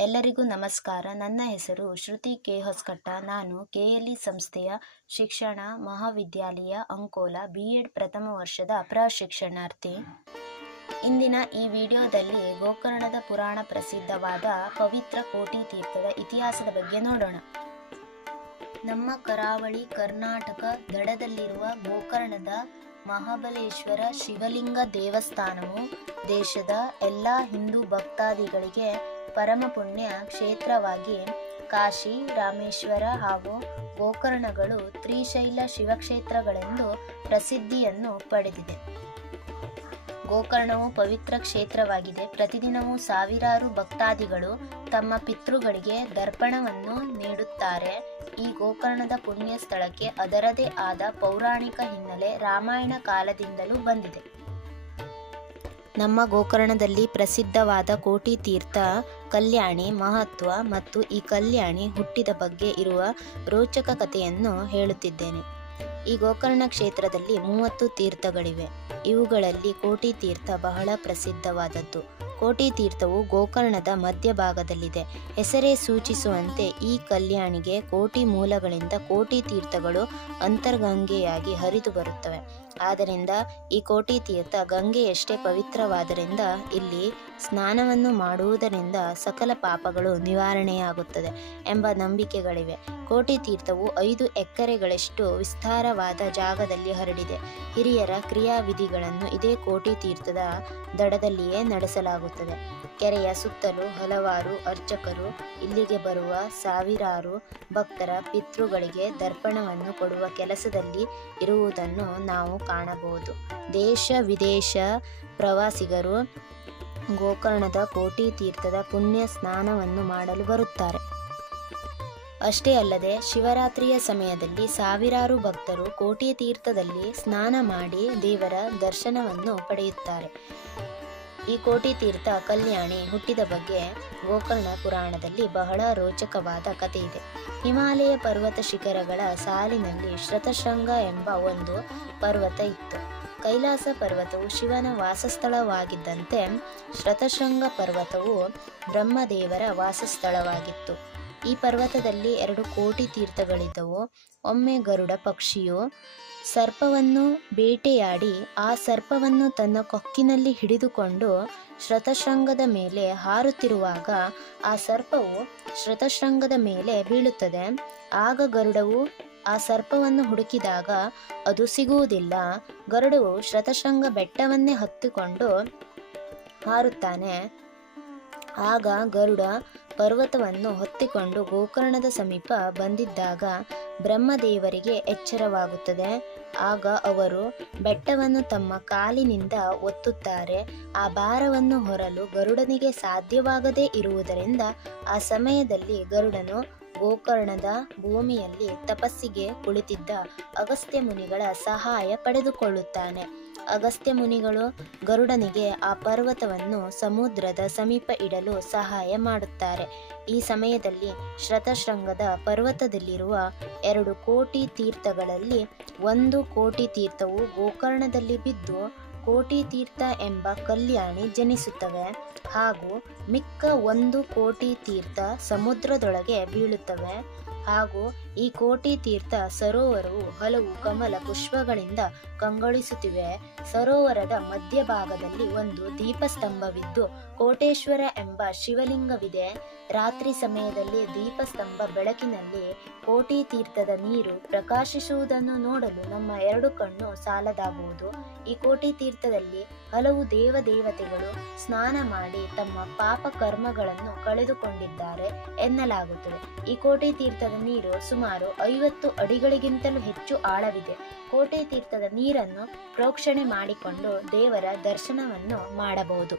ಎಲ್ಲರಿಗೂ ನಮಸ್ಕಾರ. ನನ್ನ ಹೆಸರು ಶ್ರುತಿ ಕೆ. ಹೊಸಕಟ್ಟ. ನಾನು ಕೆ ಎಲ್ ಇ ಸಂಸ್ಥೆಯ ಶಿಕ್ಷಣ ಮಹಾವಿದ್ಯಾಲಯ ಅಂಕೋಲ ಬಿ ಎಡ್ ಪ್ರಥಮ ವರ್ಷದ ಪ್ರಶಿಕ್ಷಣಾರ್ಥಿ ಇಂದಿನ ಈ ವಿಡಿಯೋದಲ್ಲಿ ಗೋಕರ್ಣದ ಪುರಾಣ ಪ್ರಸಿದ್ಧವಾದ ಪವಿತ್ರ ಕೋಟಿ ತೀರ್ಥದ ಇತಿಹಾಸದ ಬಗ್ಗೆ ನೋಡೋಣ. ನಮ್ಮ ಕರಾವಳಿ ಕರ್ನಾಟಕ ದಡದಲ್ಲಿರುವ ಗೋಕರ್ಣದ ಮಹಾಬಲೇಶ್ವರ ಶಿವಲಿಂಗ ದೇವಸ್ಥಾನವು ದೇಶದ ಎಲ್ಲ ಹಿಂದೂ ಭಕ್ತಾದಿಗಳಿಗೆ ಪರಮ ಪುಣ್ಯ ಕ್ಷೇತ್ರವಾಗಿ ಕಾಶಿ, ರಾಮೇಶ್ವರ ಹಾಗೂ ಗೋಕರ್ಣಗಳು ತ್ರಿಶೈಲ ಶಿವಕ್ಷೇತ್ರಗಳೆಂದು ಪ್ರಸಿದ್ಧಿಯನ್ನು ಪಡೆದಿದೆ. ಗೋಕರ್ಣವು ಪವಿತ್ರ ಕ್ಷೇತ್ರವಾಗಿದೆ. ಪ್ರತಿದಿನವೂ ಸಾವಿರಾರು ಭಕ್ತಾದಿಗಳು ತಮ್ಮ ಪಿತೃಗಳಿಗೆ ದರ್ಪಣವನ್ನು ನೀಡುತ್ತಾರೆ. ಈ ಗೋಕರ್ಣದ ಪುಣ್ಯ ಸ್ಥಳಕ್ಕೆ ಅದರದೇ ಆದ ಪೌರಾಣಿಕ ಹಿನ್ನೆಲೆ ರಾಮಾಯಣ ಕಾಲದಿಂದಲೂ ಬಂದಿದೆ. ನಮ್ಮ ಗೋಕರ್ಣದಲ್ಲಿ ಪ್ರಸಿದ್ಧವಾದ ಕೋಟಿ ತೀರ್ಥ ಕಲ್ಯಾಣಿ ಮಹತ್ವ ಮತ್ತು ಈ ಕಲ್ಯಾಣಿ ಹುಟ್ಟಿದ ಬಗ್ಗೆ ಇರುವ ರೋಚಕ ಕಥೆಯನ್ನು ಹೇಳುತ್ತಿದ್ದೇನೆ. ಈ ಗೋಕರ್ಣ ಕ್ಷೇತ್ರದಲ್ಲಿ ಮೂವತ್ತು ತೀರ್ಥಗಳಿವೆ. ಇವುಗಳಲ್ಲಿ ಕೋಟಿ ತೀರ್ಥ ಬಹಳ ಪ್ರಸಿದ್ಧವಾದದ್ದು. ಕೋಟಿ ತೀರ್ಥವು ಗೋಕರ್ಣದ ಮಧ್ಯಭಾಗದಲ್ಲಿದೆ ಹೆಸರೇ ಸೂಚಿಸುವಂತೆ ಈ ಕಲ್ಯಾಣಿಗೆ ಕೋಟಿ ಮೂಲಗಳಿಂದ ಕೋಟಿ ತೀರ್ಥಗಳು ಅಂತರ್ಗಂಗೆಯಾಗಿ ಹರಿದು ಬರುತ್ತವೆ. ಆದ್ದರಿಂದ ಈ ಕೋಟಿ ತೀರ್ಥ ಗಂಗೆಯಷ್ಟೇ ಪವಿತ್ರವಾದರಿಂದ ಇಲ್ಲಿ ಸ್ನಾನವನ್ನು ಮಾಡುವುದರಿಂದ ಸಕಲ ಪಾಪಗಳು ನಿವಾರಣೆಯಾಗುತ್ತದೆ ಎಂಬ ನಂಬಿಕೆಗಳಿವೆ. ಕೋಟಿ ತೀರ್ಥವು ಐದು ಎಕರೆಗಳಷ್ಟು ವಿಸ್ತಾರವಾದ ಜಾಗದಲ್ಲಿ ಹರಡಿದೆ. ಹಿರಿಯರ ಕ್ರಿಯಾವಿಧಿಗಳನ್ನು ಇದೇ ಕೋಟಿ ತೀರ್ಥದ ದಡದಲ್ಲಿಯೇ ನಡೆಸಲಾಗುತ್ತದೆ ಕೆರೆಯ ಸುತ್ತಲೂ ಹಲವಾರು ಅರ್ಚಕರು ಇಲ್ಲಿಗೆ ಬರುವ ಸಾವಿರಾರು ಭಕ್ತರ ಪಿತೃಗಳಿಗೆ ದರ್ಪಣವನ್ನು ಕೊಡುವ ಕೆಲಸದಲ್ಲಿ ಇರುವುದನ್ನು ನಾವು ಕಾಣಬಹುದು. ದೇಶ ವಿದೇಶ ಪ್ರವಾಸಿಗರು ಗೋಕರ್ಣದ ಕೋಟಿ ತೀರ್ಥದ ಪುಣ್ಯ ಸ್ನಾನವನ್ನು ಮಾಡಲು ಬರುತ್ತಾರೆ. ಅಷ್ಟೇ ಅಲ್ಲದೆ ಶಿವರಾತ್ರಿಯ ಸಮಯದಲ್ಲಿ ಸಾವಿರಾರು ಭಕ್ತರು ಕೋಟಿ ತೀರ್ಥದಲ್ಲಿ ಸ್ನಾನ ಮಾಡಿ ದೇವರ ದರ್ಶನವನ್ನು ಪಡೆಯುತ್ತಾರೆ. ಈ ಕೋಟಿ ತೀರ್ಥ ಕಲ್ಯಾಣಿ ಹುಟ್ಟಿದ ಬಗ್ಗೆ ಗೋಕರ್ಣ ಪುರಾಣದಲ್ಲಿ ಬಹಳ ರೋಚಕವಾದ ಕಥೆ ಇದೆ. ಹಿಮಾಲಯ ಪರ್ವತ ಶಿಖರಗಳ ಸಾಲಿನಲ್ಲಿ ಶ್ರತಶೃಂಗ ಎಂಬ ಒಂದು ಪರ್ವತ ಇತ್ತು. ಕೈಲಾಸ ಪರ್ವತವು ಶಿವನ ವಾಸಸ್ಥಳವಾಗಿದ್ದಂತೆ ಶ್ರತಶೃಂಗ ಪರ್ವತವು ಬ್ರಹ್ಮದೇವರ ವಾಸಸ್ಥಳವಾಗಿತ್ತು. ಈ ಪರ್ವತದಲ್ಲಿ ಎರಡು ಕೋಟಿ ತೀರ್ಥಗಳಿದ್ದವು. ಒಮ್ಮೆ ಗರುಡ ಪಕ್ಷಿಯು ಸರ್ಪವನ್ನು ಬೇಟೆಯಾಡಿ ಆ ಸರ್ಪವನ್ನು ತನ್ನ ಕೊಕ್ಕಿನಲ್ಲಿ ಹಿಡಿದುಕೊಂಡು ಶ್ರತಶೃಂಗದ ಮೇಲೆ ಹಾರುತ್ತಿರುವಾಗ ಆ ಸರ್ಪವು ಶ್ರತಶೃಂಗದ ಮೇಲೆ ಬೀಳುತ್ತದೆ. ಆಗ ಗರುಡವು ಆ ಸರ್ಪವನ್ನು ಹುಡುಕಿದಾಗ ಅದು ಸಿಗುವುದಿಲ್ಲ. ಗರುಡವು ಶ್ರತಶೃಂಗ ಬೆಟ್ಟವನ್ನೇ ಹತ್ತಿಕೊಂಡು ಹಾರುತ್ತಾನೆ. ಆಗ ಗರುಡ ಪರ್ವತವನ್ನು ಹೊತ್ತಿಕೊಂಡು ಗೋಕರ್ಣದ ಸಮೀಪ ಬಂದಿದ್ದಾಗ ಬ್ರಹ್ಮದೇವರಿಗೆ ಎಚ್ಚರವಾಗುತ್ತದೆ. ಆಗ ಅವರು ಬೆಟ್ಟವನ್ನು ತಮ್ಮ ಕಾಲಿನಿಂದ ಒತ್ತುತ್ತಾರೆ. ಆ ಭಾರವನ್ನು ಹೊರಲು ಗರುಡನಿಗೆ ಸಾಧ್ಯವಾಗದೇ ಇರುವುದರಿಂದ ಆ ಸಮಯದಲ್ಲಿ ಗರುಡನು ಗೋಕರ್ಣದ ಭೂಮಿಯಲ್ಲಿ ತಪಸ್ಸಿಗೆ ಕುಳಿತಿದ್ದ ಅಗಸ್ತ್ಯ ಮುನಿಗಳ ಸಹಾಯ ಪಡೆದುಕೊಳ್ಳುತ್ತಾನೆ. ಅಗಸ್ತ್ಯ ಮುನಿಗಳು ಗರುಡನಿಗೆ ಆ ಪರ್ವತವನ್ನು ಸಮುದ್ರದ ಸಮೀಪ ಇಡಲು ಸಹಾಯ ಮಾಡುತ್ತಾರೆ. ಈ ಸಮಯದಲ್ಲಿ ಶ್ರತಶೃಂಗದ ಪರ್ವತದಲ್ಲಿರುವ ಎರಡು ಕೋಟಿ ತೀರ್ಥಗಳಲ್ಲಿ ಒಂದು ಕೋಟಿ ತೀರ್ಥವು ಗೋಕರ್ಣದಲ್ಲಿ ಬಿದ್ದು ಕೋಟಿ ತೀರ್ಥ ಎಂಬ ಕಲ್ಯಾಣಿ ಜನಿಸುತ್ತವೆ ಹಾಗೂ ಮಿಕ್ಕ ಒಂದು ಕೋಟಿ ತೀರ್ಥ ಸಮುದ್ರದೊಳಗೆ ಬೀಳುತ್ತವೆ. ಹಾಗೂ ಈ ಕೋಟಿ ತೀರ್ಥ ಸರೋವರವು ಹಲವು ಕಮಲ ಪುಷ್ಪಗಳಿಂದ ಕಂಗೊಳಿಸುತ್ತಿವೆ. ಸರೋವರದ ಮಧ್ಯಭಾಗದಲ್ಲಿ ಒಂದು ದೀಪಸ್ತಂಭವಿದ್ದು, ಕೋಟೇಶ್ವರ ಎಂಬ ಶಿವಲಿಂಗವಿದೆ. ರಾತ್ರಿ ಸಮಯದಲ್ಲಿ ದೀಪಸ್ತಂಭ ಬೆಳಕಿನಲ್ಲಿ ಕೋಟಿ ತೀರ್ಥದ ನೀರು ಪ್ರಕಾಶಿಸುವುದನ್ನು ನೋಡಲು ನಮ್ಮ ಎರಡು ಕಣ್ಣು ಸಾಲದಾಗುವುದು. ಈ ಕೋಟಿ ತೀರ್ಥದಲ್ಲಿ ಹಲವು ದೇವದೇವತೆಗಳು ಸ್ನಾನ ಮಾಡಿ ತಮ್ಮ ಪಾಪ ಕರ್ಮಗಳನ್ನು ಕಳೆದುಕೊಂಡಿದ್ದಾರೆ ಎನ್ನಲಾಗುತ್ತದೆ. ಈ ಕೋಟಿ ತೀರ್ಥದ ನೀರು ಸುಮಾರು ಐವತ್ತು ಅಡಿಗಳಿಗಿಂತಲೂ ಹೆಚ್ಚು ಆಳವಿದೆ. ಕೋಟೆ ತೀರ್ಥದ ನೀರನ್ನು ಪ್ರೋಕ್ಷಣೆ ಮಾಡಿಕೊಂಡು ದೇವರ ದರ್ಶನವನ್ನು ಮಾಡಬಹುದು.